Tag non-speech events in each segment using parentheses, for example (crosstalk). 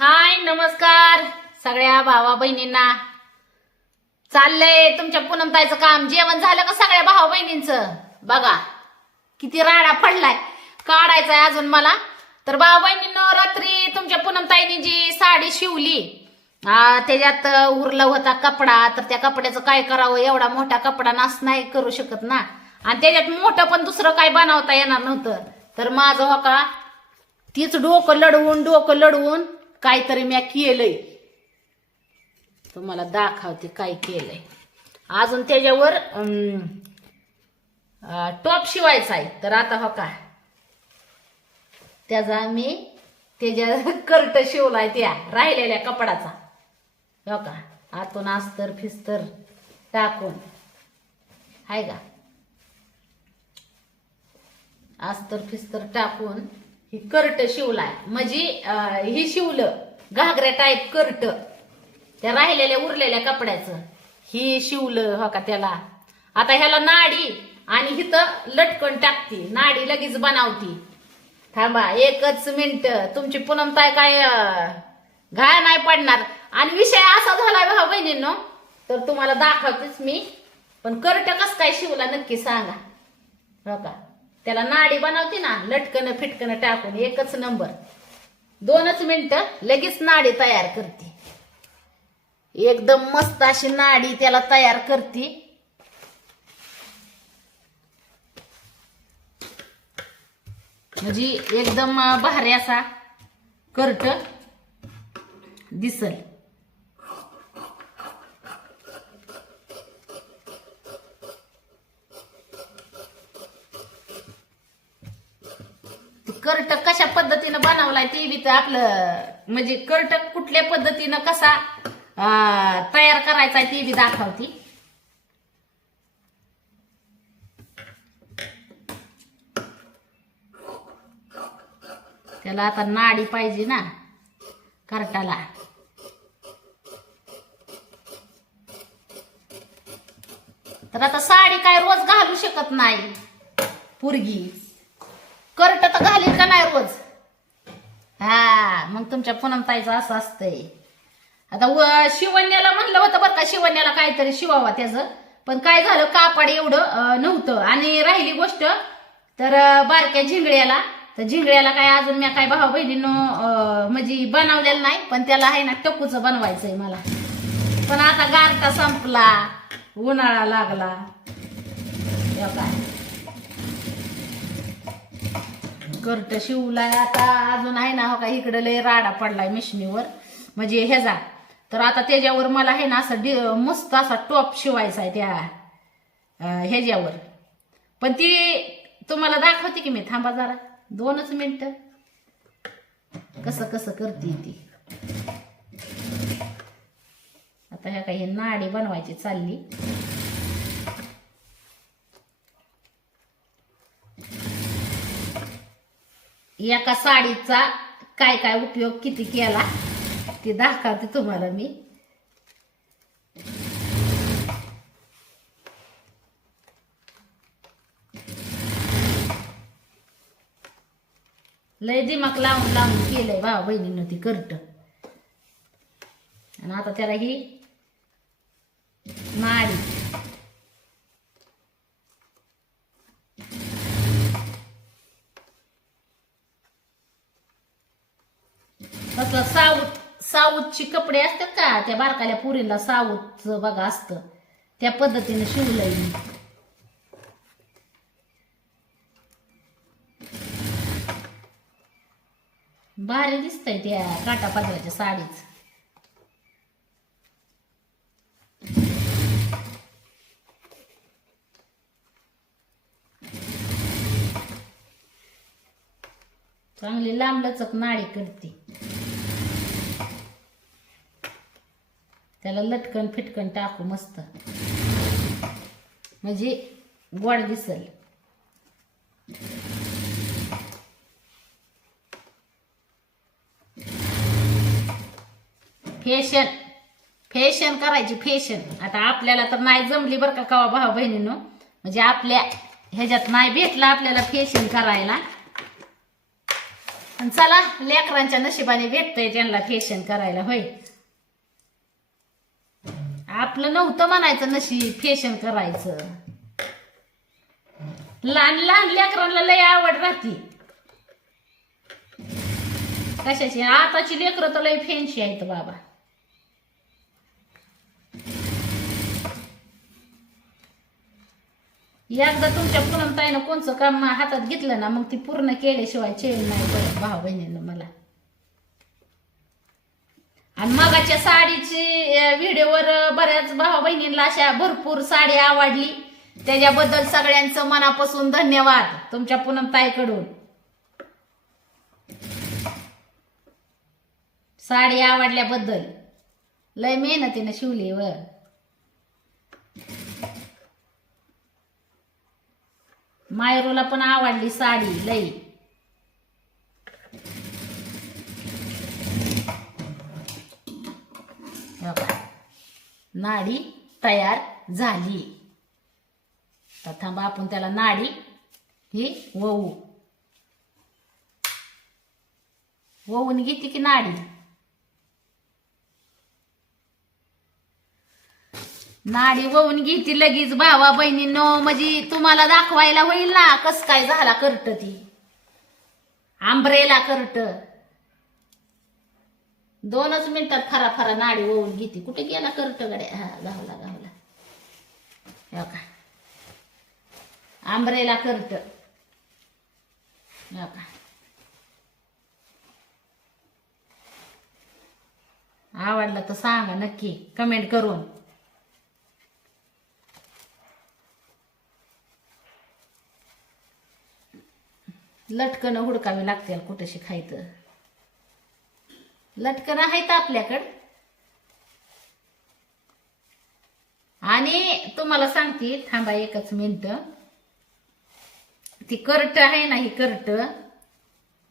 हाय नमस्कार सगळ्या भावा बहिणींना. चाललंय तुमच्या पूनमताईचं काम. जेवण झालं का सगळ्या भावा बहिणींचं? बघा किती राडा पडलाय. काढायचा अजून मला. तर भावा बहिणींनो रात्री तुमच्या पूनमताईने जी साडी शिवली त्याच्यात उरला होता कपडा. तर त्या कपड्याचं काय करावं? एवढा मोठा कपडा नास नाही करू शकत ना. आणि त्याच्यात मोठं पण दुसरं काय बनवता येणार नव्हतं. तर माझं हो का तीच डोकं लढवून डोकं लढवून काहीतरी म्या केलंय. तुम्हाला दाखवते काय केलंय. अजून त्याच्यावर टॉप शिवायचा आहे. तर आता हो का? त्याचा मी त्याच्या (laughs) कर्ट शिवलाय त्या राहिलेल्या कपडाचा हो का? आतून अस्तर फिस्तर टाकून. हाय का? अस्तर फिस्तर टाकून ही कर्ट शिवलाय. म्हणजे ही शिवलं घागऱ्या टाईप कर्ट. त्या राहिलेल्या उरलेल्या कपड्याचं. ही शिवलं हो का त्याला. आता ह्याला नाडी आणि हिथं लटकन टाकती. नाडी लगेच बनावती. थांबा एकच मिनिट. तुमची पूनमताय काय घाय नाही पडणार. आणि विषय असा झाला भाऊ बहिणींनो तर तुम्हाला दाखवतेच मी. पण कर्ट कस काय शिवला नक्की सांगा. हो का? त्याला नाडी बनवते ना लटकन फिटकन टाकून एकच नंबर. दोनच मिनिटं लगेच नाडी तयार करते. एकदम मस्त अशी नाडी त्याला तयार करते. म्हणजे एकदम भारी असा कर्ट दिसल कर्ट कशा लावलाय ते बी तर आपलं म्हणजे कर्टक कुठल्या पद्धतीनं कसा तयार करायचा ते बी दाखवती. त्याला आता नाडी पाहिजे ना कर्टाला. तर आता साडी काय रोज घालू शकत नाही पुरगी. कर्ट तर घालील का नाही रोज? हा मग तुमच्या पूनमताईचं असं असतंय. आता व- शिवण्याला म्हणलं होतं बरं का शिवण्याला काहीतरी शिवावा त्याचं. पण काय झालं कापड एवढं नव्हतं. आणि राहिली गोष्ट तर बारक्या झिंगड्याला. तर झिंगड्याला काय अजून मी काय भाऊ बहिणीनं म्हणजे बनवलेलं नाही पण त्याला आहे ना टकूचं बनवायचंय मला. पण आता गारटा संपला उन्हाळा लागला. काय कर्ट शिवलाय आता अजून आहे ना हो का इकडे लय राडा पडलाय मिशनीवर. म्हणजे ह्याचा तर आता त्याच्यावर मला आहे ना असं मस्त असा टॉप शिवायचा आहे त्या ह्याच्यावर. पण ती तुम्हाला दाखवते की मी. थांबा जरा. दोनच मिनिट. कसं कसं करते ती. आता ह्या काही नाडी बनवायची चालली. एका साडीचा काय काय उपयोग किती केला? ते दाखवते तुम्हाला मी. लय दिमाग लावून लावून केलंय भावा बहिणीनं ती करत. आणि आता त्याला ही नाडी कसलं साऊथ साऊथची कपडे असतात का? त्या बारकाल्या पुरीला साऊथचं बघा असतं. त्या पद्धतीने शिवलंय मी. भारी दिसतंय त्या काटा पाजराच्या साडीच. चांगली लांब लचक नाडी करते. त्याला लटकन फिटकन टाकू मस्त. म्हणजे गोड दिसल. फेशन फेशन करायची फेशन आता आपल्याला तर नाही जमली बरं का कवा भाऊ बहिणीनं. म्हणजे आपल्या ह्याच्यात नाही भेटलं आपल्याला फेशन करायला. चला लेकरांच्या नशिबाने भेटतंय त्यांना फेशन करायला होय. आपलं नव्हतं म्हणायचं नशीब फेशन करायचं. लहान लहान लेकरांना लय आवड राहते. कशाची? आताची लेकरं तर लय फॅन्सी आहेत बाबा. एकदा तुमच्या पुनमताईनं कोणचं काम हातात घेतलं ना मग ती पूर्ण केल्याशिवाय चेन नाही भाऊ बहिणीनं मला. आणि मगाच्या साडीची व्हिडिओवर बऱ्याच भाऊ बहिणींना अशा भरपूर साडी आवडली. त्याच्याबद्दल सगळ्यांचं मनापासून धन्यवाद तुमच्या पूनमताईकडून. साडी आवडल्याबद्दल. लय मेहनतीनं शिवली व. मायरूला पण आवडली साडी लई हे बघा. नाडी तयार झाली. तर थांबा आपण त्याला नाडी ही वळू वळून घेते की नाडी? नाडी वळून घेते लगेच भावा बहिणींनो. म्हणजे तुम्हाला दाखवायला होईल ना कस काय झाला करत ती. आंब्रेला करत दोनच मिनिटात फरा फरा नाडी ओवून घेते. कुठे गेला करट गड्या हा गावला गावला. हो का? आंब्रेला करट. हो का? आवडलं तर सांगा नक्की. कमेंट करून. लटकन हुडकावी लागतील कुठेशी खायचं. लटकन आहेत आपल्याकडं. आणि तुम्हाला सांगते थांबा एकच मिनिट. ती करट आहे ना ही करट.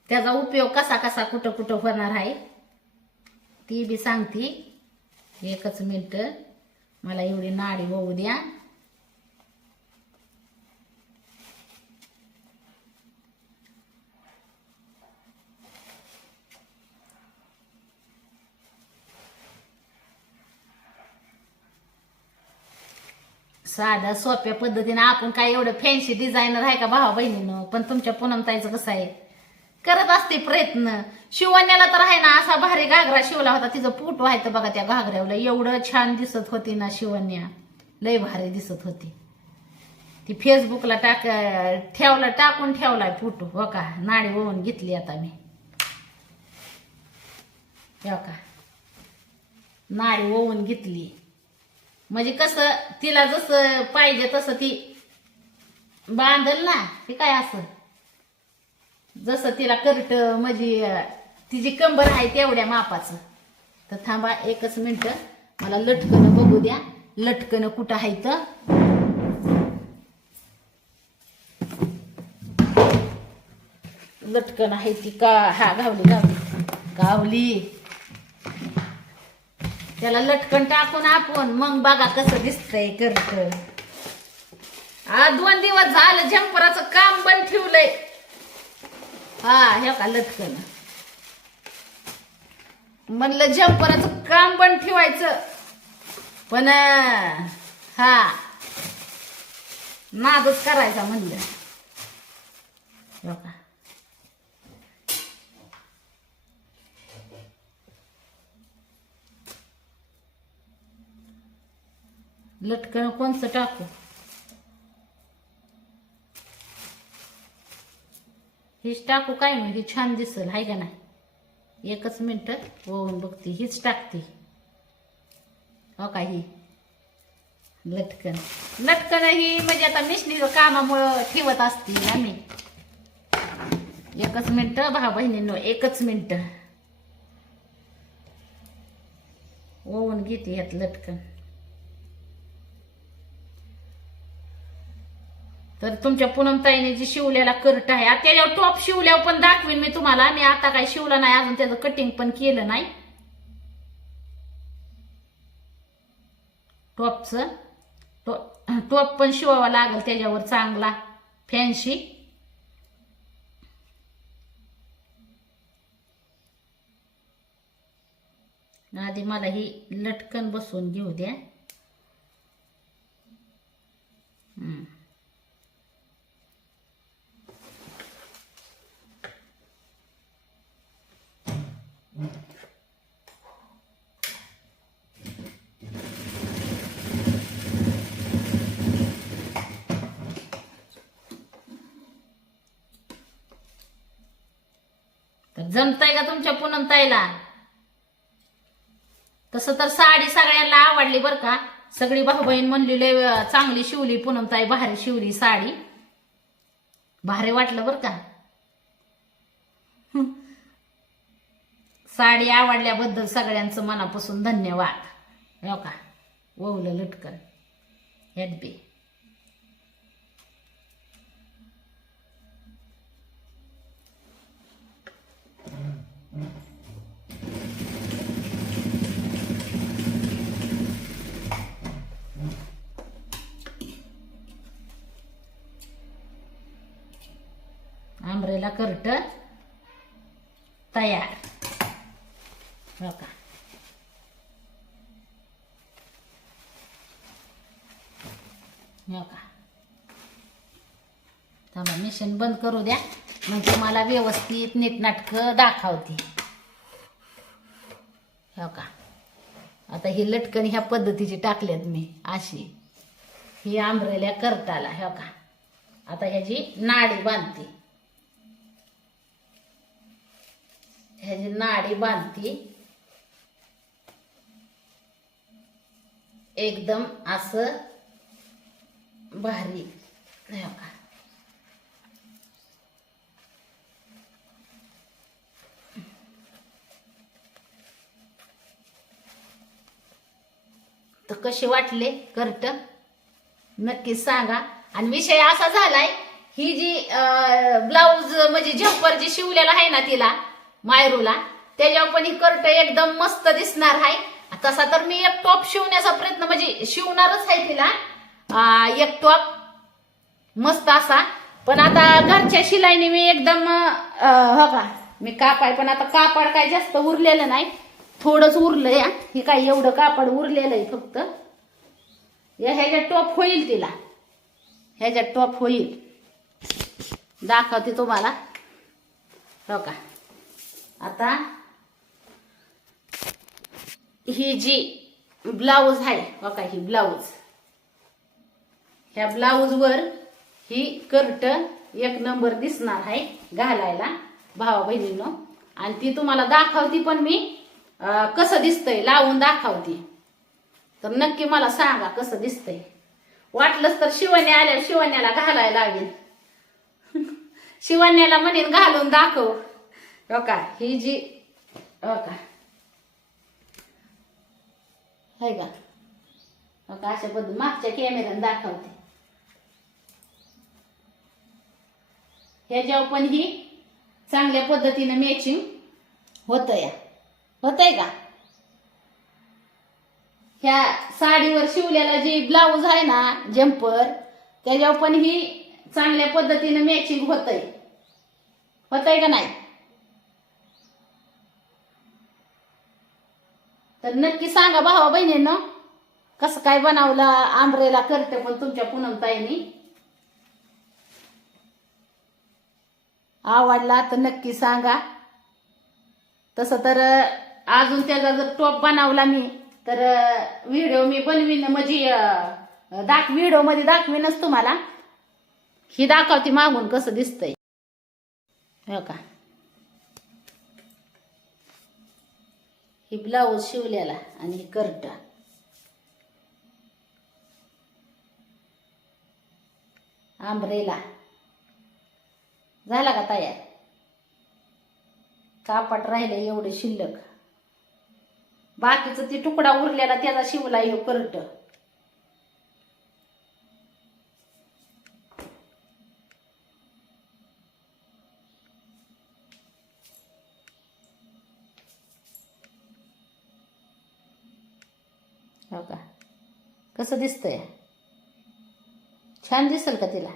त्याचा उपयोग कसा कसा कुठं कुठं होणार आहे ती बी सांगते. एकच मिनिट. मला एवढी नाडी होऊ द्या. साध्या सोप्या पद्धतीने आपण काय एवढं फॅन्सी डिझायनर आहे का भावा बहिणीनं? पण तुमच्या पूनमताईचं कसं आहे? करत असते प्रयत्न. शिवण्याला तर आहे ना असा भारी घागरा शिवला होता. तिचं पोट व्हायचं बघा त्या घागऱ्यावलं. एवढं छान दिसत होती ना शिवण्या. लय भारी दिसत होती. ती फेसबुकला टाक ठेवला टाकून ठेवलाय फोटो हो का? नाडी ओवून घेतली आता मी. हो का? नाडी ओवून घेतली. म्हणजे कसं तिला जसं पाहिजे तसं ती बांधल ना ते काय असं? जसं तिला करट म्हणजे तिची कंबर आहे तेवढ्या मापाचं. तर थांबा एकच मिनिट मला लटकन बघू द्या. लटकन कुठं आहे तर लटकन आहे ती का हा गावली गावली. गावली. त्याला लटकन टाकून आपण. मग बघा कसं दिसतंय करत दोन दिवस झालं झंपराचं काम पण ठेवलंय. हा हे का लटकन. म्हणलं झंपराचं काम पण ठेवायचं. पण हा. नादच करायचा म्हणलं. लटकन कोणचं टाकू? हीच टाकू काय मग ही छान दिसल हाय का नाही? एकच मिनिट ओवून बघते हीच टाकते. हो का ही? लटकन. लटकन ही म्हणजे आता मिशनी कामामुळं ठेवत असते आम्ही एकच मिनिट भाऊ बहिणींनो एकच मिनिट. ओवून घेते यात लटकन. तर तुमच्या पूनमताईने जी शिवल्याला कर्ट आहे त्याच्यावर टॉप शिवल्यावर पण दाखवीन मी तुम्हाला. मी आता काय शिवला नाही अजून त्याचं कटिंग पण केलं नाही. टॉपच टॉप पण शिवावा लागेल त्याच्यावर चांगला. फॅन्सी आधी मला ही लटकन बसवून घेऊ द्या. जमतय का तुमच्या पुनम ताईला? तसं तर साडी सगळ्यांना आवडली बरं का. सगळी भाऊ बहीण म्हणली लय चांगली शिवली पुनमताई भारी शिवली साडी. भारी वाटलं बरं का. साडी आवडल्याबद्दल सगळ्यांचं मनापासून धन्यवाद. हो का? ओवलं लटकन. ह्यात बी. थांबा मिशन बंद करू द्या. म्हणजे मला व्यवस्थित नीटनाटकं दाखवते. हो का? आता ही लटकन ह्या पद्धतीची टाकल्यात मी अशी. ही आंब्रेल्या करताला हो का? आता ह्याची नाडी बांधते. ह्याची नाडी बांधते. एकदम असं भारी हो का? तर कसे वाटले? कर्ट नक्कीच सांगा. आणि विषय असा झालाय ही जी ब्लाऊज म्हणजे झंपर जी शिवलेला आहे ना तिला मायरूला त्याच्यावर पण ही कर्ट एकदम मस्त दिसणार आहे. तसा तर मी एक टॉप शिवण्याचा प्रयत्न म्हणजे शिवणारच आहे तिला. एक टॉप. मस्त असा. पण आता घरच्या शिलाईने मी एकदम हो का मी कापाय पण आता कापड काय जास्त उरलेलं नाही. थोडंच उरलंय या हे काय एवढं कापड उरलेलं आहे फक्त. या ह्याच्यात टॉप होईल तिला. ह्याच्यात टॉप होईल. दाखवते तुम्हाला. हो का? आता ही जी ब्लाऊज आहे हो का ही ब्लाऊज. ह्या ब्लाऊजवर ही कर्ट एक नंबर दिसणार आहे घालायला भावा बहिणीनं. आणि ती तुम्हाला दाखवती पण मी. कसं दिसतंय? लावून दाखवते तर नक्की मला सांगा कसं दिसतंय. वाटलंच तर शिवण्या आल्या शिवण्याला घालायला लागेल. (laughs) शिवण्याला म्हणेन घालून दाखव. हो का? ही जी हो का? आहे का? हो का? अशा पद्धत मागच्या कॅमेऱ्यानं दाखवते. ह्याच्यावर पण ही चांगल्या पद्धतीनं मॅचिंग होतं या होतंय का? ह्या साडीवर शिवलेला जी ब्लाऊज आहे ना जम्पर त्याच्यावर पण ही चांगल्या पद्धतीने मॅचिंग होतंय. होतंय का नाही? तर नक्की सांगा भावा बहिणीनं कसं काय बनवलं आंब्रेला करते पण तुमच्या पूनमताईनी. आवडला तर नक्की सांगा. तसं तर अजून त्याचा जर टॉप बनवला मी तर व्हिडिओ मी बनवीन. म्हणजे दाख व्हिडिओमध्ये दाखवीनच तुम्हाला. ही दाखवते मागून कसं दिसतंय. हो का? ही ब्लाऊज शिवलेला आणि ही कर्ट. आंब्रेला. झाला का तयार? कापड राहिले एवढे शिल्लक. बाकीचं ती तुकडा उरलेला त्याचा शिवला येऊ कर्ट हो का? कसं दिसतंय? छान दिसेल का तिला?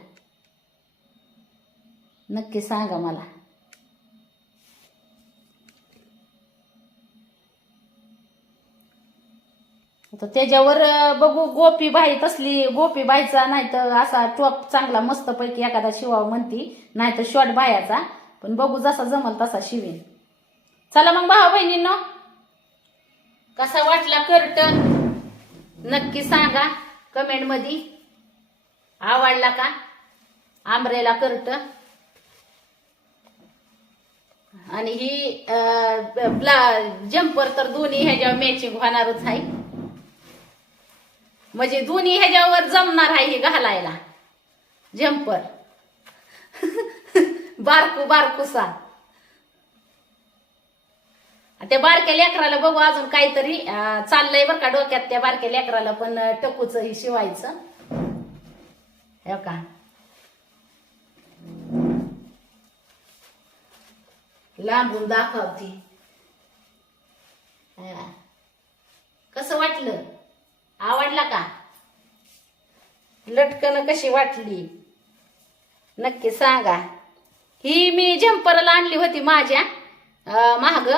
नक्की सांगा मला. तर त्याच्यावर बघू गोपी बाई तसली गोपी बाईचा नाही तर असा टॉप चांगला मस्तपैकी एखादा शिवावं म्हणती नाही तर शॉर्ट बायाचा. पण बघू जसा जमल तसा शिवेन. चला मग भावा बहिणींनो कसा वाटला कर्टन नक्की सांगा कमेंटमध्ये आवडला का? आमरेला कर्ट आणि ही ब्ला- जम्पर तर दोन्ही ह्याच्यावर मॅचिंग होणारच आहे. म्हणजे दोन्ही ह्याच्यावर जमणार आहे हे घालायला. जम्पर (laughs) बारकू बारकूसा त्या बारक्या लेकराला बघू अजून काहीतरी चाललंय बरं का डोक्यात त्या बारक्या लेकराला पण टकूच हे शिवायचं. हे का लांबून दाखवती. हा. कसं वाटलं? आवडला का? लटकन कशी वाटली? नक्की सांगा. ही मी जम्परला आणली होती माझ्या महाग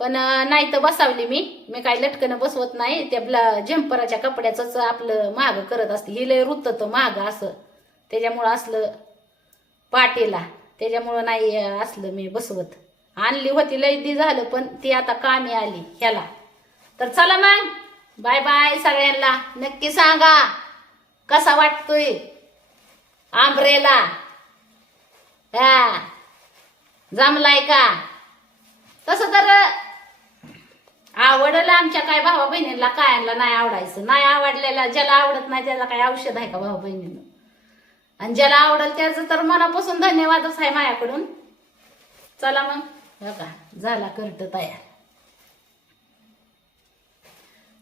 पण नाही तर बसावली मी. मी काही लटकन बसवत नाही. त्या ब्ला झंपराच्या कपड्याच आपलं महाग करत असते. ही लय रुतत महाग असं. त्याच्यामुळं असलं पाटीला. त्याच्यामुळं नाही असलं मी बसवत. आणली होती लय दी झालं पण ती आता कामी आली ह्याला. तर चला मग. बाय बाय सगळ्यांना. नक्की सांगा कसा वाटतोय आंब्रेला? हा. जमलाय का? तसं तर आवडलं आमच्या काय भावा बहिणीला कायांना नाही आवडायचं. नाही आवडलेला ज्याला आवडत नाही त्याला काय औषध आहे का भावा बहिणीनं? आणि ज्याला आवडेल त्याचं तर मनापासून धन्यवादच आहे माझ्याकडून. चला मग. हो का? झाला करत तयार.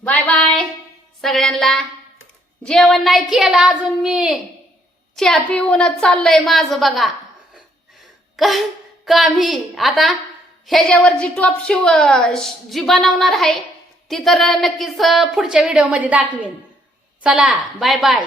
बाय बाय सगळ्यांना. जेवण नाही केलं अजून मी. चहा पिऊनच चाललंय माझं बघा. का कामी. आता ह्याच्यावर जी टॉप शिव जी बनवणार आहे ती तर नक्कीच पुढच्या व्हिडिओमध्ये दाखवीन. चला बाय बाय.